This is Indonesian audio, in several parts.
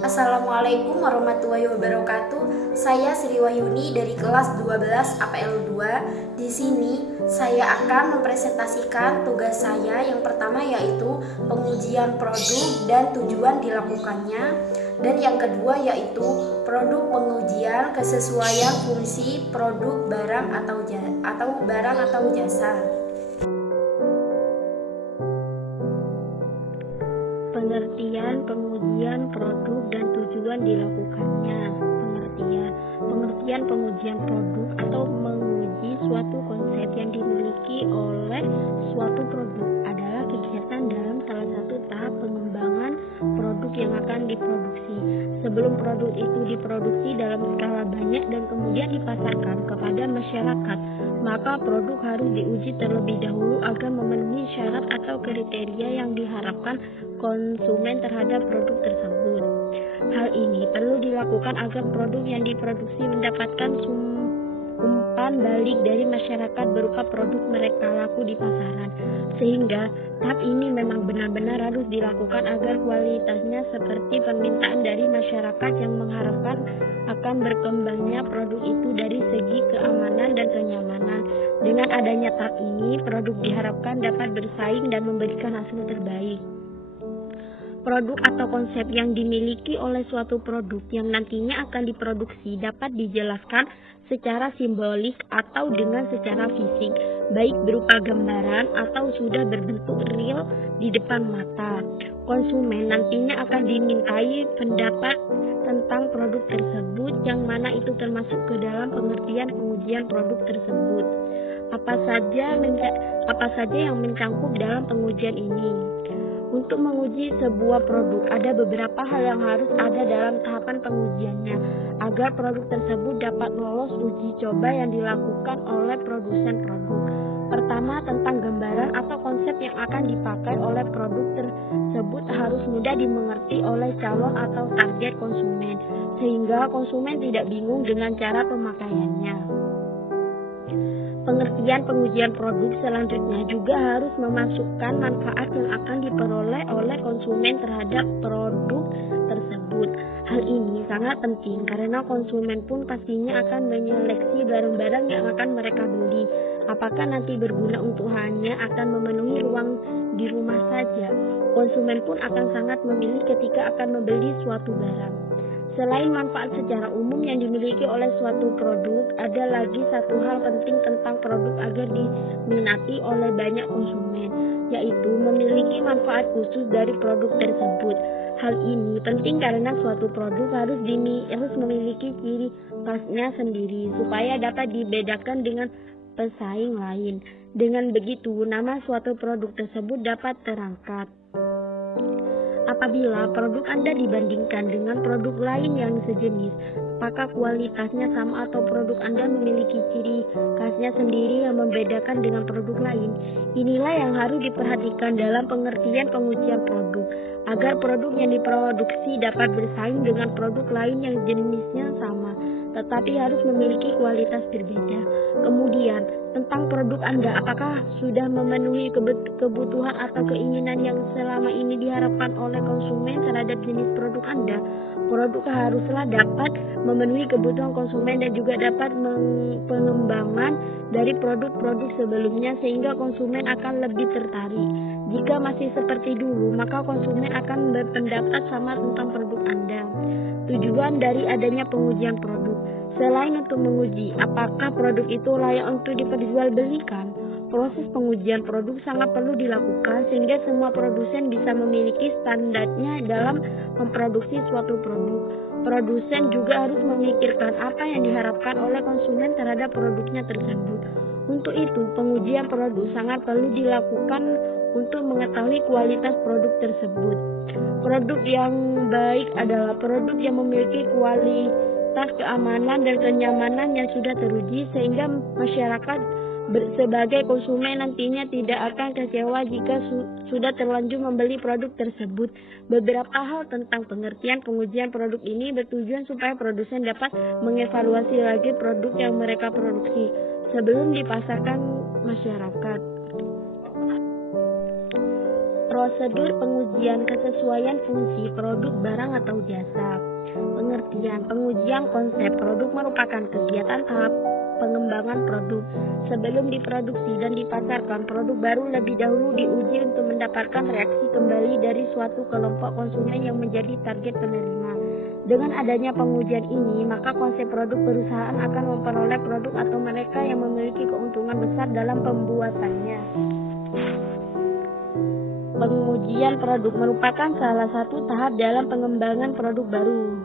Assalamualaikum warahmatullahi wabarakatuh. Saya Sri Wahyuni dari kelas 12 APL 2. Di sini saya akan mempresentasikan tugas saya yang pertama yaitu pengujian produk dan tujuan dilakukannya, dan yang kedua yaitu produk pengujian kesesuaian fungsi produk barang atau jasa. Pengertian, pengujian produk dan tujuan dilakukannya. Pengertian pengujian produk atau menguji suatu konsep yang dimiliki oleh suatu produk adalah kegiatan dalam salah satu tahap pengembangan produk yang akan diproduksi. Sebelum produk itu diproduksi dalam skala banyak dan kemudian dipasarkan kepada masyarakat, maka produk harus diuji terlebih dahulu agar memenuhi syarat atau kriteria yang diharapkan konsumen terhadap produk tersebut. Hal ini perlu dilakukan agar produk yang diproduksi mendapatkan umpan balik dari masyarakat berupa produk mereka laku di pasaran. Sehingga tahap ini memang benar-benar harus dilakukan agar kualitasnya seperti permintaan dari masyarakat yang mengharapkan akan berkembangnya produk itu dari segi keamanan dan kenyamanan. Dengan adanya tahap ini, produk diharapkan dapat bersaing dan memberikan hasil terbaik. Produk atau konsep yang dimiliki oleh suatu produk yang nantinya akan diproduksi dapat dijelaskan secara simbolik atau dengan secara fisik, baik berupa gambaran atau sudah berbentuk real di depan mata. Konsumen nantinya akan dimintai pendapat tentang produk tersebut, yang mana itu termasuk ke dalam pengertian pengujian produk tersebut. Apa saja yang mencangkup dalam pengujian ini? Untuk menguji sebuah produk, ada beberapa hal yang harus ada dalam tahapan pengujiannya agar produk tersebut dapat lolos uji coba yang dilakukan oleh produsen produk. Pertama, tentang gambaran atau konsep yang akan dipakai oleh produk tersebut harus mudah dimengerti oleh calon atau target konsumen, sehingga konsumen tidak bingung dengan cara pemakaiannya. Pengertian pengujian produk selanjutnya juga harus memasukkan manfaat yang akan diperoleh oleh konsumen terhadap produk tersebut. Hal ini sangat penting karena konsumen pun pastinya akan menyeleksi barang-barang yang akan mereka beli. Apakah nanti berguna untuk hanya akan memenuhi ruang di rumah saja? Konsumen pun akan sangat memilih ketika akan membeli suatu barang. Selain manfaat secara umum yang dimiliki oleh suatu produk, ada lagi satu hal penting tentang produk agar diminati oleh banyak konsumen, yaitu memiliki manfaat khusus dari produk tersebut. Hal ini penting karena suatu produk harus memiliki ciri khasnya sendiri supaya dapat dibedakan dengan pesaing lain. Dengan begitu, nama suatu produk tersebut dapat terangkat. Apabila produk Anda dibandingkan dengan produk lain yang sejenis, apakah kualitasnya sama atau produk Anda memiliki ciri khasnya sendiri yang membedakan dengan produk lain? Inilah yang harus diperhatikan dalam pengertian pengujian produk, agar produk yang diproduksi dapat bersaing dengan produk lain yang jenisnya sama, tetapi harus memiliki kualitas berbeda. Kemudian, tentang produk Anda, apakah sudah memenuhi kebutuhan atau keinginan yang selama ini diharapkan oleh konsumen terhadap jenis produk Anda? Produk haruslah dapat memenuhi kebutuhan konsumen dan juga dapat pengembangan dari produk-produk sebelumnya sehingga konsumen akan lebih tertarik. Jika masih seperti dulu, maka konsumen akan berpendapat sama tentang produk Anda. Tujuan dari adanya pengujian produk, selain untuk menguji apakah produk itu layak untuk diperjualbelikan, proses pengujian produk sangat perlu dilakukan sehingga semua produsen bisa memiliki standarnya dalam memproduksi suatu produk. Produsen juga harus memikirkan apa yang diharapkan oleh konsumen terhadap produknya tersebut. Untuk itu, pengujian produk sangat perlu dilakukan untuk mengetahui kualitas produk tersebut. Produk yang baik adalah produk yang memiliki kualitas keamanan dan kenyamanan yang sudah teruji sehingga masyarakat sebagai konsumen nantinya tidak akan kecewa jika sudah terlanjur membeli produk tersebut. Beberapa hal tentang pengertian pengujian produk ini bertujuan supaya produsen dapat mengevaluasi lagi produk yang mereka produksi sebelum dipasarkan masyarakat. Prosedur pengujian kesesuaian fungsi produk, barang, atau jasa. Pengertian: pengujian konsep produk merupakan kegiatan tahap pengembangan produk. Sebelum diproduksi dan dipasarkan, produk baru lebih dahulu diuji untuk mendapatkan reaksi kembali dari suatu kelompok konsumen yang menjadi target penerima. Dengan adanya pengujian ini, maka konsep produk perusahaan akan memperoleh produk atau mereka yang memiliki keuntungan besar dalam pembuatannya. Pengujian produk merupakan salah satu tahap dalam pengembangan produk baru.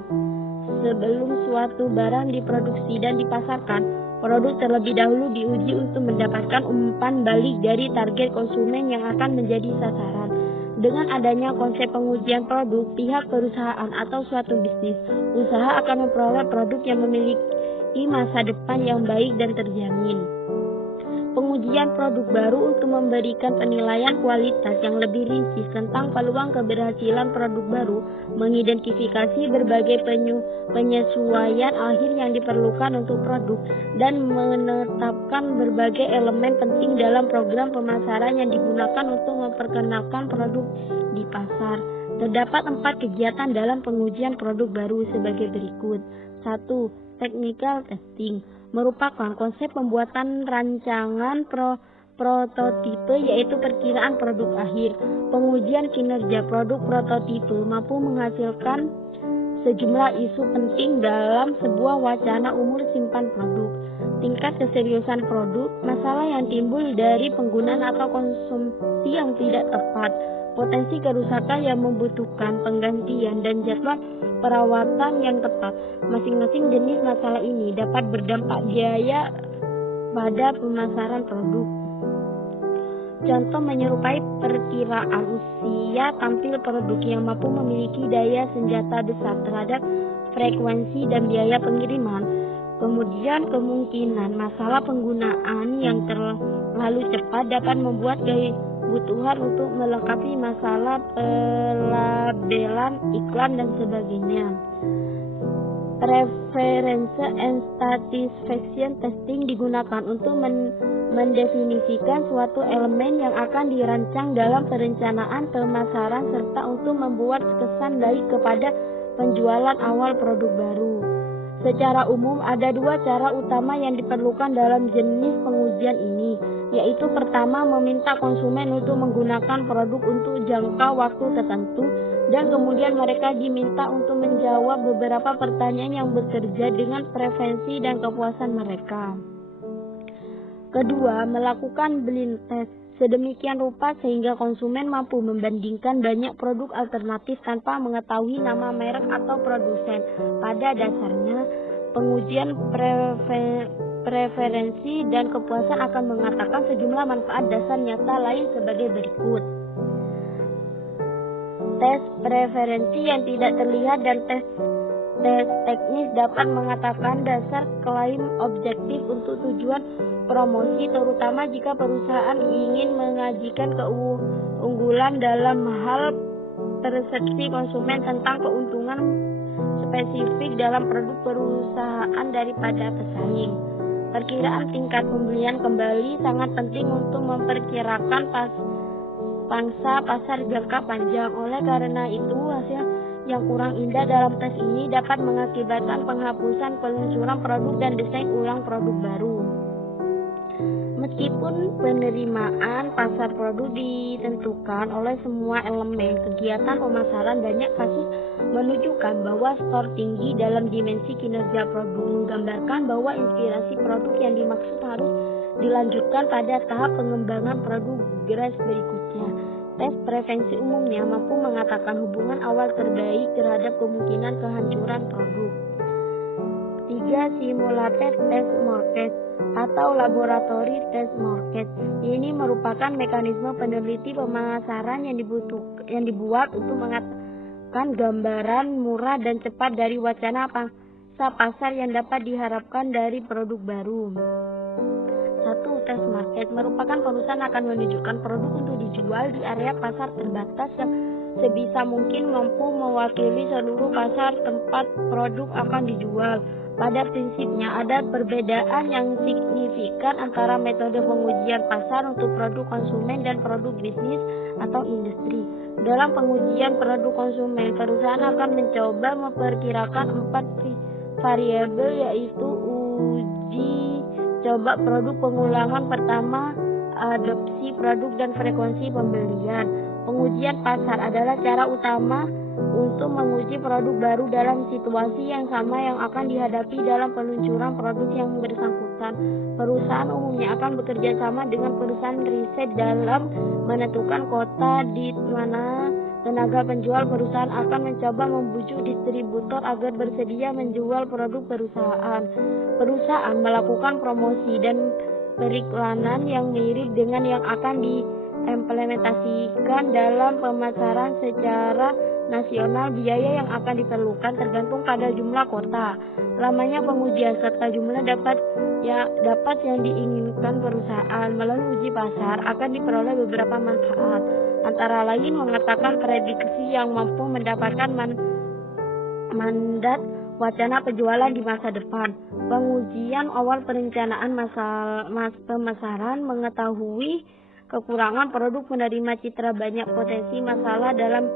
Sebelum suatu barang diproduksi dan dipasarkan, produk terlebih dahulu diuji untuk mendapatkan umpan balik dari target konsumen yang akan menjadi sasaran. Dengan adanya konsep pengujian produk, pihak perusahaan atau suatu bisnis usaha akan memperoleh produk yang memiliki masa depan yang baik dan terjamin. Pengujian produk baru untuk memberikan penilaian kualitas yang lebih rinci tentang peluang keberhasilan produk baru, mengidentifikasi berbagai penyesuaian akhir yang diperlukan untuk produk, dan menetapkan berbagai elemen penting dalam program pemasaran yang digunakan untuk memperkenalkan produk di pasar. Terdapat 4 kegiatan dalam pengujian produk baru sebagai berikut. 1. Technical testing merupakan konsep pembuatan rancangan prototipe, yaitu perkiraan produk akhir. Pengujian kinerja produk prototipe mampu menghasilkan sejumlah isu penting dalam sebuah wacana umur simpan produk. Tingkat keseriusan produk, masalah yang timbul dari penggunaan atau konsumsi yang tidak tepat, potensi kerusakan yang membutuhkan penggantian, dan jadwal perawatan yang tepat. Masing-masing jenis masalah ini dapat berdampak biaya pada pemasaran produk. Contoh menyerupai perkiraan usia tampil produk yang mampu memiliki daya senjata besar terhadap frekuensi dan biaya pengiriman. Kemudian kemungkinan masalah penggunaan yang terlalu cepat dapat membuat kebutuhan untuk melengkapi masalah pelabelan iklan dan sebagainya. Preference and satisfaction testing digunakan untuk mendefinisikan suatu elemen yang akan dirancang dalam perencanaan pemasaran serta untuk membuat kesan baik kepada penjualan awal produk baru. Secara umum ada 2 cara utama yang diperlukan dalam jenis pengujian ini, yaitu pertama meminta konsumen untuk menggunakan produk untuk jangka waktu tertentu, dan kemudian mereka diminta untuk menjawab beberapa pertanyaan yang bekerja dengan preferensi dan kepuasan mereka. Kedua, melakukan blind test sedemikian rupa sehingga konsumen mampu membandingkan banyak produk alternatif tanpa mengetahui nama merek atau produsen. Pada dasarnya, pengujian preferensi dan kepuasan akan mengatakan sejumlah manfaat dasar nyata lain sebagai berikut. Tes preferensi yang tidak terlihat dan tes teknis dapat mengatakan dasar klaim objektif untuk tujuan promosi, terutama jika perusahaan ingin mengajikan keunggulan dalam hal persepsi konsumen tentang keuntungan spesifik dalam produk perusahaan daripada pesaing. Perkiraan tingkat pembelian kembali sangat penting untuk memperkirakan pangsa pasar jangka panjang. Oleh karena itu, hasil yang kurang indah dalam tes ini dapat mengakibatkan penghapusan peluncuran produk dan desain ulang produk baru. Meskipun penerimaan pasar produk ditentukan oleh semua elemen kegiatan pemasaran, banyak kasus menunjukkan bahwa skor tinggi dalam dimensi kinerja produk menggambarkan bahwa inspirasi produk yang dimaksud harus dilanjutkan pada tahap pengembangan produk berikutnya. Tes preferensi umumnya mampu mengatakan hubungan awal terbaik terhadap kemungkinan kehancuran produk. 3. Simulated test market atau laboratory test market. Ini merupakan mekanisme peneliti pemasaran yang dibuat untuk mengatakan gambaran murah dan cepat dari wacana pasar yang dapat diharapkan dari produk baru. 1. Test market merupakan perusahaan akan menunjukkan produk untuk dijual di area pasar terbatas yang sebisa mungkin mampu mewakili seluruh pasar tempat produk akan dijual. Pada prinsipnya ada perbedaan yang signifikan antara metode pengujian pasar untuk produk konsumen dan produk bisnis atau industri. Dalam pengujian produk konsumen, perusahaan akan mencoba memperkirakan 4 variabel, yaitu uji coba produk, pengulangan pertama, adopsi produk, dan frekuensi pembelian. Pengujian pasar adalah cara utama untuk menguji produk baru dalam situasi yang sama yang akan dihadapi dalam peluncuran produk yang bersangkutan. Perusahaan umumnya akan bekerja sama dengan perusahaan riset dalam menentukan kota di mana tenaga penjual perusahaan akan mencoba membujuk distributor agar bersedia menjual produk perusahaan. Perusahaan melakukan promosi dan periklanan yang mirip dengan yang akan diimplementasikan dalam pemasaran secara nasional. Biaya yang akan diperlukan tergantung pada jumlah kota, lamanya pengujian, serta jumlah dapat yang diinginkan perusahaan. Melalui uji pasar akan diperoleh beberapa manfaat, antara lain mengatakan prediksi yang mampu mendapatkan mandat wacana penjualan di masa depan. Pengujian awal perencanaan pemasaran mengetahui kekurangan produk, menerima citra banyak potensi masalah dalam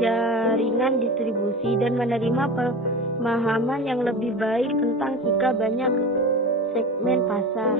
jaringan distribusi, dan menerima pemahaman yang lebih baik tentang jika banyak segmen pasar.